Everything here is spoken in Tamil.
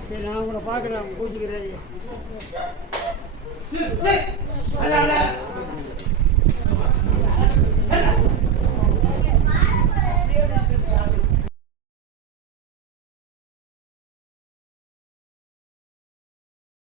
சரி நான் உங்களை பார்க்குறேன் பூஜைக்கிறேன்